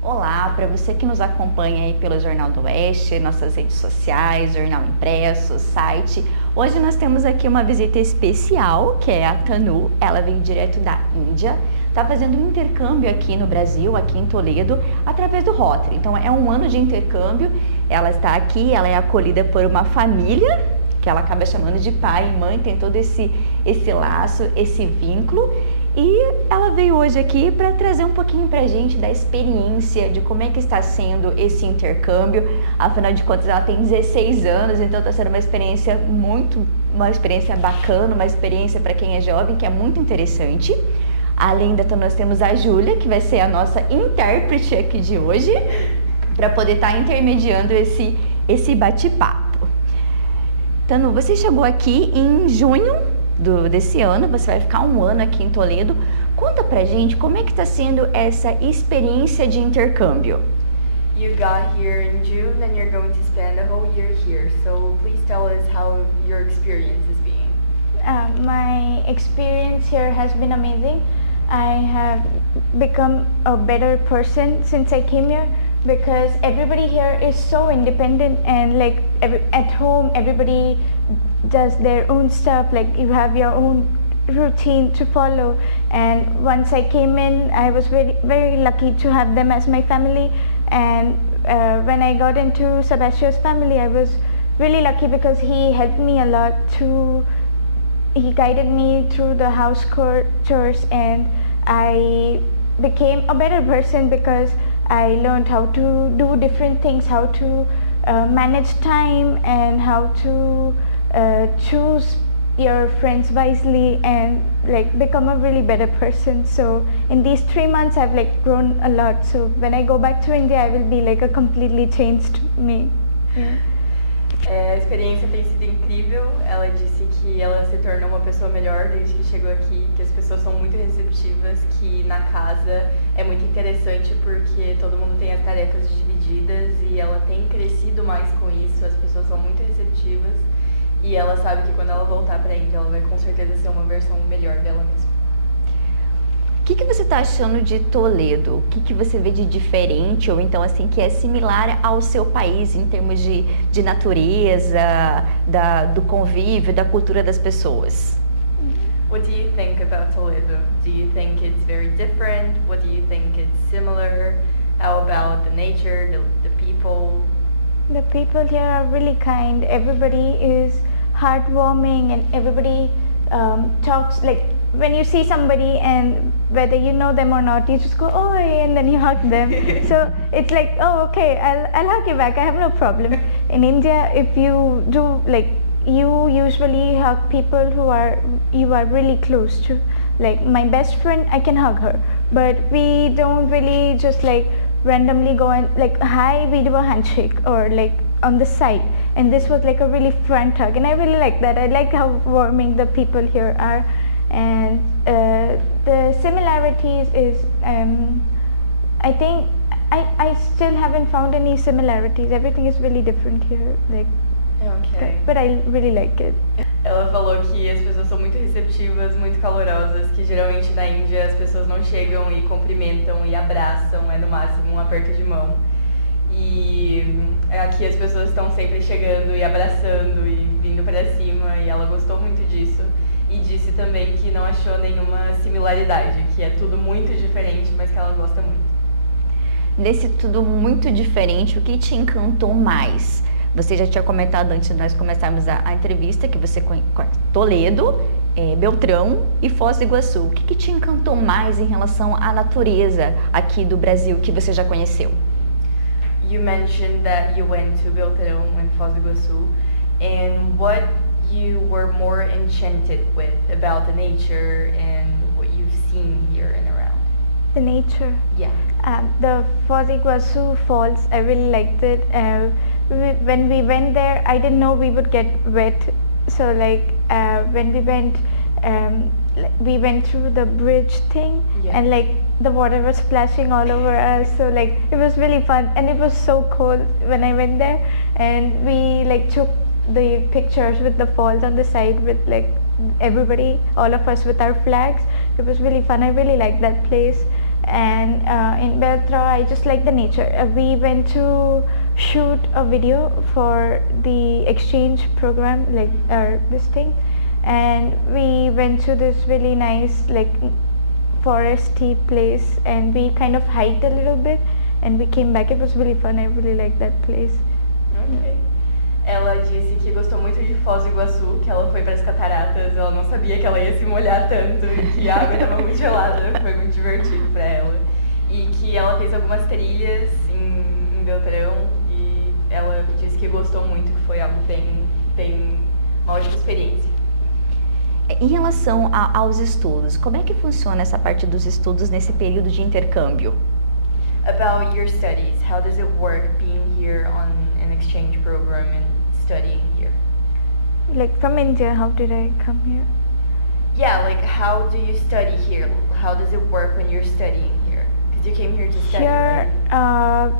Olá, para você que nos acompanha aí pelo Jornal do Oeste, nossas redes sociais, jornal impresso, site. Hoje nós temos aqui uma visita especial, que é a Tanu. Ela vem direto da Índia, está fazendo um intercâmbio aqui no Brasil, aqui em Toledo, através do Rotary. Então é um ano de intercâmbio, ela está aqui, ela é acolhida por uma família, que ela acaba chamando de pai e mãe, tem todo esse laço, esse vínculo. E ela veio hoje aqui para trazer um pouquinho para a gente da experiência, de como é que está sendo esse intercâmbio. Afinal de contas, ela tem 16 anos, então está sendo uma experiência bacana, uma experiência para quem é jovem, que é muito interessante. Além da nós temos a Júlia, que vai ser a nossa intérprete aqui de hoje, para poder estar intermediando esse bate-papo. Tanu, você chegou aqui em junho desse ano, você vai ficar um ano aqui em Toledo. Conta pra gente como é que está sendo essa experiência de intercâmbio. You got here in June and you're going to spend a whole year here. So please tell us how your experience is being. My experience here has been amazing. I have become a better person since I came here because everybody here is so independent and like at home everybody does their own stuff, like you have your own routine to follow. And once I came in, I was very, very lucky to have them as my family. And when I got into Sebastian's family, I was really lucky because he helped me a lot he guided me through the house chores, and I became a better person because I learned how to do different things, how to manage time and how to choose your friends wisely and like become a really better person. So in these 3 months I've like grown a lot, so when I go back to India I will be like a completely changed me. Yeah. A experiência tem sido incrível. Ela disse que ela se tornou uma pessoa melhor desde que chegou aqui, que as pessoas são muito receptivas, que na casa é muito interessante porque todo mundo tem as tarefas divididas e ela tem crescido mais com isso, as pessoas são muito receptivas. E ela sabe que quando ela voltar para a Índia, ela vai com certeza ser uma versão melhor dela mesma. O que você está achando de Toledo? O que você vê de diferente ou então assim que é similar ao seu país em termos de natureza, do convívio, da cultura das pessoas? What do you think about Toledo? Do you think it's very different? What do you think it's similar? How about the nature, the people? The people here are really kind. Everybody is heartwarming and everybody talks like when you see somebody and whether you know them or not, you just go oi and then you hug them. So it's like, oh okay, I'll hug you back, I have no problem. In India, if you do, like you usually hug people you are really close to. Like my best friend, I can hug her, but we don't really just like randomly go and like hi, we do a handshake or like on the side, and this was like a really front hug and I really like that. I like how warming the people here are. And the similarities is I think I still haven't found any similarities. Everything is really different here, like okay. But I really like it. Ela falou que as pessoas são muito receptivas, muito calorosas, que geralmente na Índia as pessoas não chegam e cumprimentam e abraçam, é no máximo um aperto de mão. E aqui as pessoas estão sempre chegando e abraçando e vindo para cima, e ela gostou muito disso. E disse também que não achou nenhuma similaridade, que é tudo muito diferente, mas que ela gosta muito. Nesse tudo muito diferente, o que te encantou mais? Você já tinha comentado antes de nós começarmos a entrevista que você conhece Toledo, Beltrão e Foz do Iguaçu. O que te encantou mais em relação à natureza aqui do Brasil que você já conheceu? You mentioned that you went to Beltrão and Foz do Iguaçu, and what you were more enchanted with about the nature and what you've seen here and around? The nature. Yeah. The Foz do Iguaçu falls, I really liked it. When we went there, I didn't know we would get wet. So like when we went through the bridge thing, yeah. And like the water was splashing all over us. So like it was really fun, and it was so cold when I went there. And we like took the pictures with the falls on the side with like everybody, all of us with our flags. It was really fun. I really liked that place. And in Beltra, I just like the nature. We went to shoot a video for the exchange program, like this thing, and we went to this really nice like foresty place, and we kind of hiked a little bit, and we came back. It was really fun. I really liked that place. Ok. Ela disse que gostou muito de Foz do Iguaçu, que ela foi para as cataratas, ela não sabia que ela ia se molhar tanto e que a água estava muito gelada, foi muito divertido para ela. E que ela fez algumas trilhas em Beltrão e ela disse que gostou muito, que foi algo bem uma ótima experiência. Em relação aos estudos, como é que funciona essa parte dos estudos nesse período de intercâmbio? About your studies, how does it work being here on an exchange program and studying here? Like from India, how did I come here? Yeah, like how do you study here? How does it work when you're studying here? Because you came here to study, Here, right?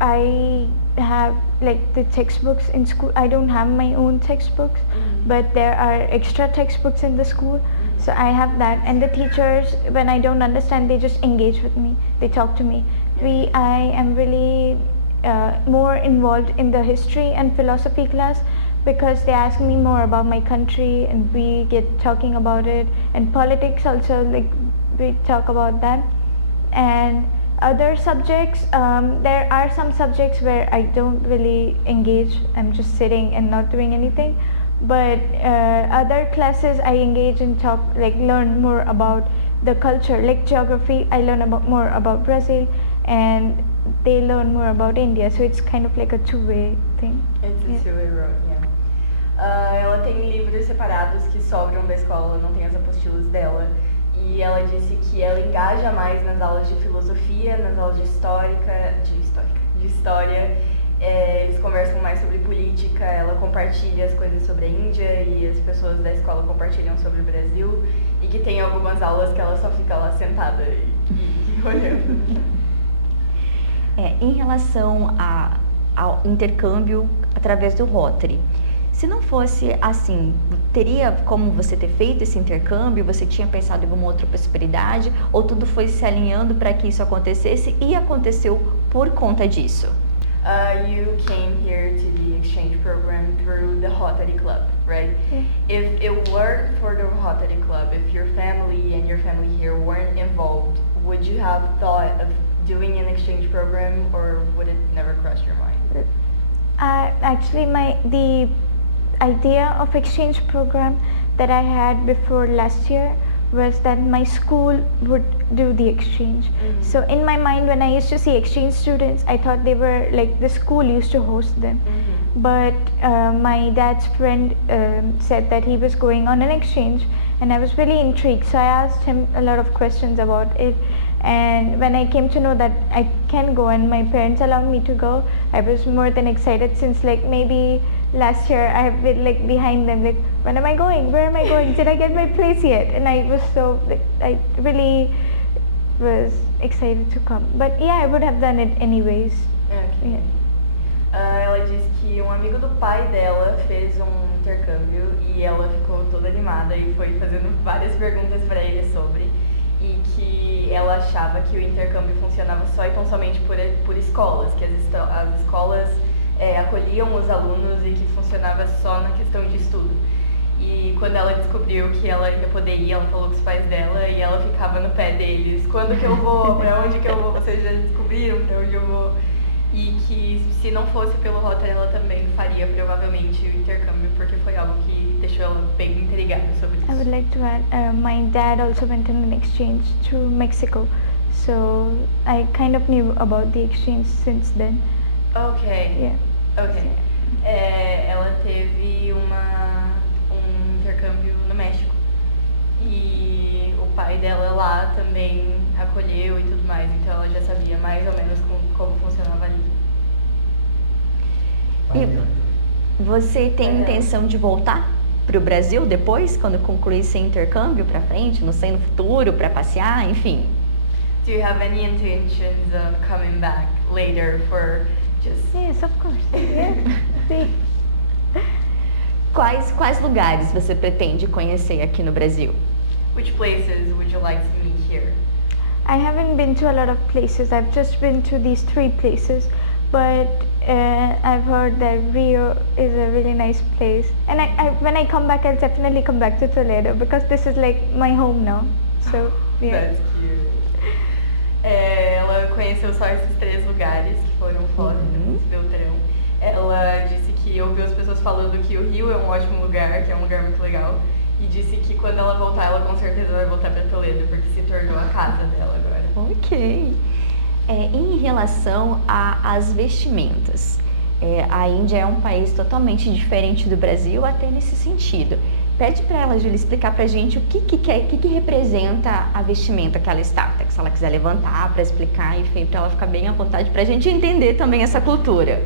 I have like the textbooks in school. I don't have my own textbooks, but there are extra textbooks in the school. So I have that, and the teachers, when I don't understand, they just engage with me. They talk to me. I am really more involved in the history and philosophy class because they ask me more about my country, and we get talking about it. And politics also, like we talk about that. And other subjects, there are some subjects where I don't really engage. I'm just sitting and not doing anything. But other classes I engage and talk, like learn more about the culture. Like geography, I learn more about Brazil, and they learn more about India. So it's kind of like a two-way thing. It's a two-way road, yeah. Ela tem livros separados que sobram da escola, não tem as apostilas dela. E ela disse que ela engaja mais nas aulas de filosofia, nas aulas de história. Eles conversam mais sobre política, ela compartilha as coisas sobre a Índia e as pessoas da escola compartilham sobre o Brasil, e que tem algumas aulas que ela só fica lá sentada e olhando. Em relação ao intercâmbio através do Rotary, se não fosse assim, teria como você ter feito esse intercâmbio? Você tinha pensado em alguma outra possibilidade? Ou tudo foi se alinhando para que isso acontecesse e aconteceu por conta disso? You came here to the exchange program through the Rotary Club, right? If it weren't for the Rotary Club, if your family and your family here weren't involved, would you have thought of doing an exchange program, or would it never cross your mind? Actually, the idea of exchange program that I had before last year was that my school would do the exchange. So in my mind, when I used to see exchange students, I thought they were like the school used to host them. But my dad's friend said that he was going on an exchange, and I was really intrigued. So I asked him a lot of questions about it. And when I came to know that I can go and my parents allowed me to go, I was more than excited, since like maybe last year I have been like behind them, like when am I going? Where am I going? Did I get my place yet? And I was so, like, I really was excited to come. But yeah, I would have done it anyways. Okay. Yeah. Ela disse que um amigo do pai dela fez intercâmbio e ela ficou toda animada e foi fazendo várias perguntas para ele sobre, e que ela achava que o intercâmbio funcionava só e tão somente por escolas, que as escolas acolhiam os alunos e que funcionava só na questão de estudo. E quando ela descobriu que ela ia poder ir, ela falou com os pais dela e ela ficava no pé deles: quando que eu vou? Pra onde que eu vou? Vocês já descobriram pra onde eu vou? E que se não fosse pelo Rotary, ela também faria provavelmente o intercâmbio, porque foi algo que deixou ela bem intrigada sobre isso. I would like to add, my dad also went on an exchange to Mexico, so I kind of knew about the exchange since then. Okay. Yeah. Okay. Ela teve intercâmbio no México e o pai dela lá também acolheu e tudo mais, então ela já sabia mais ou menos como funcionava ali. E você tem intenção de voltar para o Brasil depois, quando concluir seu intercâmbio para frente, não sei, no futuro, para passear, enfim? Do you have any intentions of coming back later for just... Yes, of course. Yeah. Quais lugares você pretende conhecer aqui no Brasil? Which places would you like to meet here? I haven't been to a lot of places. I've just been to these 3 places, but I've heard that Rio is a really nice place. And when I come back, I'll definitely come back to Toledo because this is like my home now. So yeah. That's cute. Ela conheceu só esses 3 lugares que foram fora do Beltrão. Ela disse que ouviu as pessoas falando que o Rio é um ótimo lugar, que é um lugar muito legal. E disse que quando ela voltar, ela com certeza vai voltar para Toledo, porque se tornou a casa dela agora. Ok. Em relação às vestimentas, a Índia é um país totalmente diferente do Brasil, até nesse sentido. Pede para ela, Júlia, explicar para a gente o que representa a vestimenta que ela está. Se ela quiser levantar para explicar, enfim, para ela ficar bem à vontade, para a gente entender também essa cultura.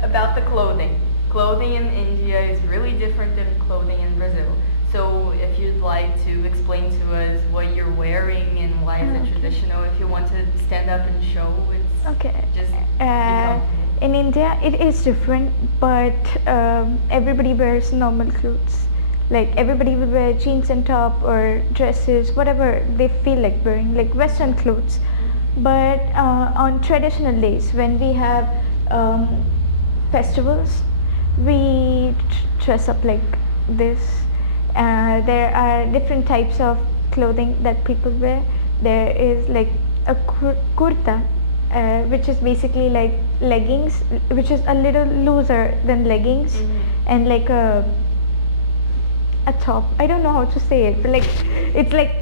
About the clothing. Clothing in India is really different than clothing in Brazil. So if you'd like to explain to us what you're wearing and why is it traditional, if you want to stand up and show, it's Okay. just In India, it is different, but everybody wears normal clothes. Like everybody will wear jeans and top or dresses, whatever they feel like wearing, like Western clothes. But on traditional days, when we have festivals, we dress up like this. There are different types of clothing that people wear. There is like a kurta, which is basically like leggings, which is a little looser than leggings, and like a top. I don't know how to say it, but like it's like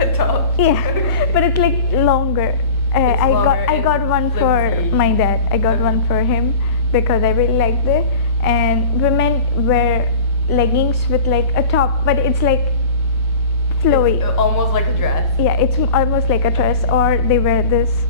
a top. Yeah, but it's like longer. I got one for my dad. I got one for him because I really liked it. And women wear leggings with like a top, but it's like flowy. It's almost like a dress. Yeah, it's almost like a dress, or they wear this.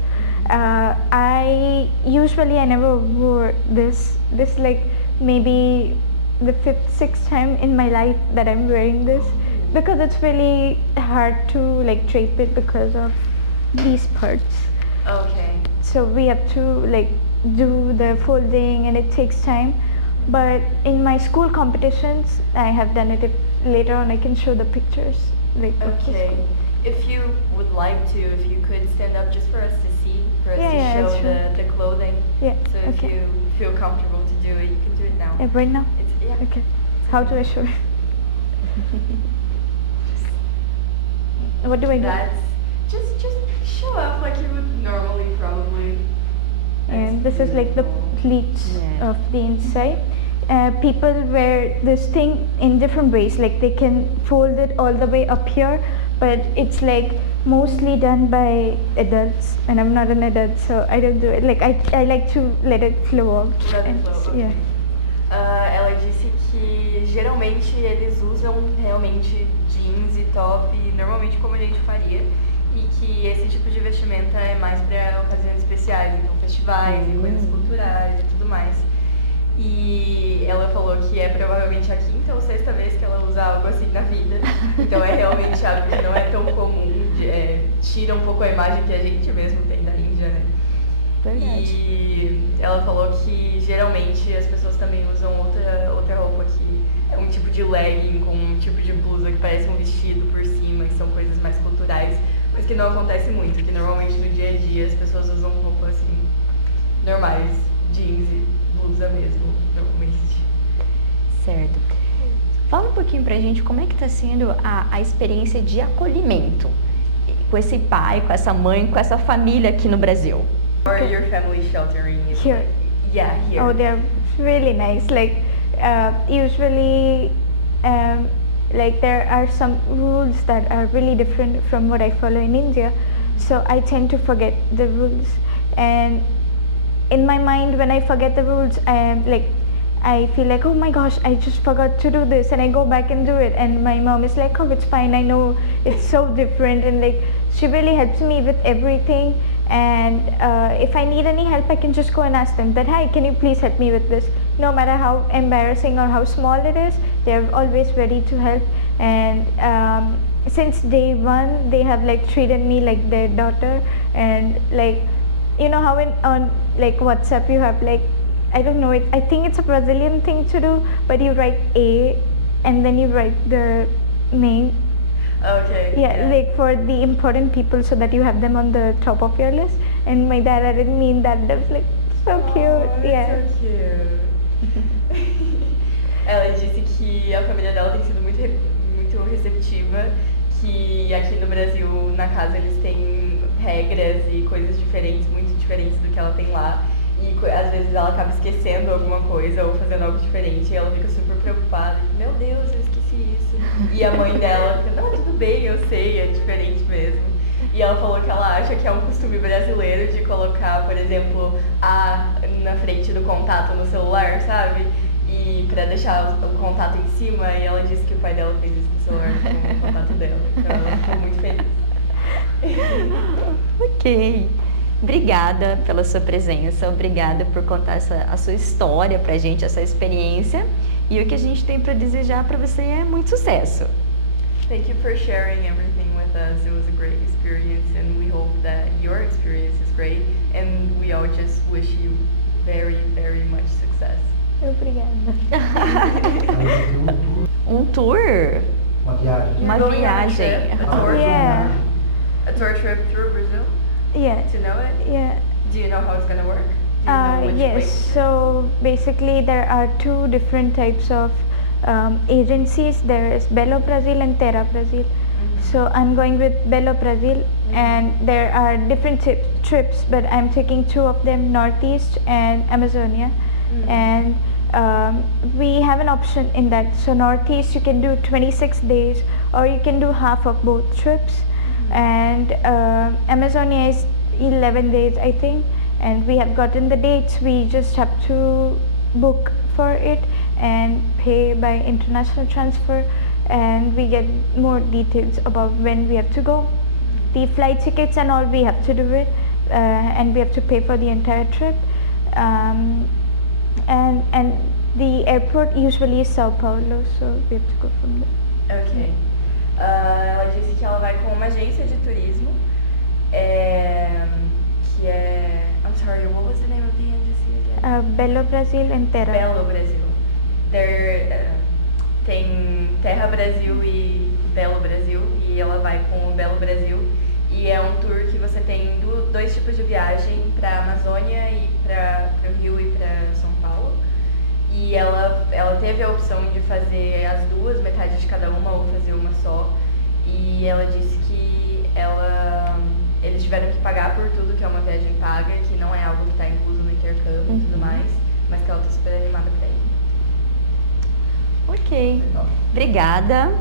I never wore this. This like maybe the 5th, 6th time in my life that I'm wearing this, because it's really hard to like drape it because of these parts. Okay. So we have to like do the folding and it takes time. But in my school competitions, I have done it. If later on I can show the pictures. Like Okay. If you would like to, if you could stand up just for us to see, for us Yeah, to that's show true. the clothing. Yeah, So if okay. you feel comfortable to do it, you can do it now. Right now? Yeah. Okay. How do I show it? What do I do? That's just show up like you would normally probably. And That's this is like the beautiful. pleats Yeah. of the inside. People wear this thing in different ways, like they can fold it all the way up here, but it's like mostly done by adults, and I'm not an adult, so I don't do it. Like I like to let it flow out. Let it And flow, okay. Yeah. Ela disse que geralmente eles usam realmente jeans e top, normalmente como a gente faria, e que esse tipo de vestimenta é mais para ocasiões especiais, então festivais e coisas culturais e tudo mais. E ela falou que é provavelmente a 5ª ou 6ª vez que ela usa algo assim na vida, então é realmente algo que não é tão comum, tira um pouco a imagem que a gente mesmo tem da Índia, né? Verdade. E ela falou que geralmente as pessoas também usam outra roupa que é um tipo de legging com um tipo de blusa que parece um vestido por cima, que são coisas mais culturais, mas que não acontece muito, que normalmente no dia a dia as pessoas usam roupas assim, normais, jeans e blusa mesmo, normalmente. Certo. Fala um pouquinho pra gente como é que tá sendo a experiência de acolhimento com esse pai, com essa mãe, com essa família aqui no Brasil. Or your family sheltering you. Here. Yeah, here. Oh, they're really nice. Like usually, like there are some rules that are really different from what I follow in India. So I tend to forget the rules, and in my mind, when I forget the rules, I feel like, oh my gosh, I just forgot to do this, and I go back and do it, and my mom is like, oh, it's fine, I know it's so different, and like she really helps me with everything. And if I need any help, I can just go and ask them that, hi, can you please help me with this? No matter how embarrassing or how small it is, they're always ready to help. And since day one, they have like treated me like their daughter. And like, you know how on like WhatsApp you have like I don't know, I think it's a Brazilian thing to do, but you write A and then you write the name. Okay. Yeah, like for the important people so that you have them on the top of your list. And my dad, I didn't mean that. That was like so cute. Yeah. So cute. Ela disse que a família dela tem sido muito receptiva, que aqui no Brasil, na casa, eles têm regras e coisas diferentes, muito diferentes do que ela tem lá. E às vezes ela acaba esquecendo alguma coisa ou fazendo algo diferente e ela fica super preocupada. Meu Deus, eu esqueci isso. E a mãe dela fica, não, tudo bem, eu sei, é diferente mesmo. E ela falou que ela acha que é um costume brasileiro de colocar, por exemplo, A na frente do contato no celular, sabe? E pra deixar o contato em cima, e ela disse que o pai dela fez isso no celular com o contato dela. Então ela ficou muito feliz. Ok. Obrigada pela sua presença, obrigada por contar a sua história pra gente, essa experiência. E o que a gente tem para desejar para você é muito sucesso. Thank you for sharing everything with us. It was a great experience and we hope that your experience is great and we all just wish you very, very much success. Obrigada. Um tour? Uma viagem. Uma viagem. A tour trip through Brazil? Yeah. To know it? Yeah. Do you know how it's going to work? Do you know which Yes, place? so basically there are two different types of agencies. There is Belo Brasil and Terra Brasil. So I'm going with Belo Brasil and there are different trips, but I'm taking two of them, Northeast and Amazonia. And we have an option in that. So Northeast you can do 26 days or you can do half of both trips. And Amazonia is 11 days I think, and we have gotten the dates. We just have to book for it and pay by international transfer, and we get more details about when we have to go. The flight tickets and all, we have to do it, and we have to pay for the entire trip. And the airport usually is Sao Paulo, so we have to go from there. Ok. Ela disse que ela vai com uma agência de turismo, que é... I'm sorry, what was the name of the agency again? Belo Brasil and Terra. Belo Brasil. Tem Terra Brasil e Belo Brasil, e ela vai com o Belo Brasil. E é um tour que você tem dois tipos de viagem, para a Amazônia e para o Rio e para São Paulo. E ela teve a opção de fazer as duas, metade de cada uma, ou fazer uma só. E ela disse que eles tiveram que pagar por tudo, que é uma viagem paga, que não é algo que está incluso no intercâmbio e tudo mais, mas que ela está super animada para ir. Ok. Obrigada.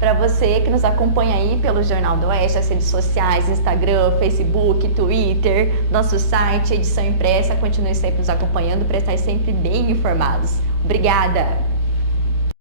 Para você que nos acompanha aí pelo Jornal do Oeste, as redes sociais, Instagram, Facebook, Twitter, nosso site, edição impressa, continue sempre nos acompanhando para estar sempre bem informados. Obrigada!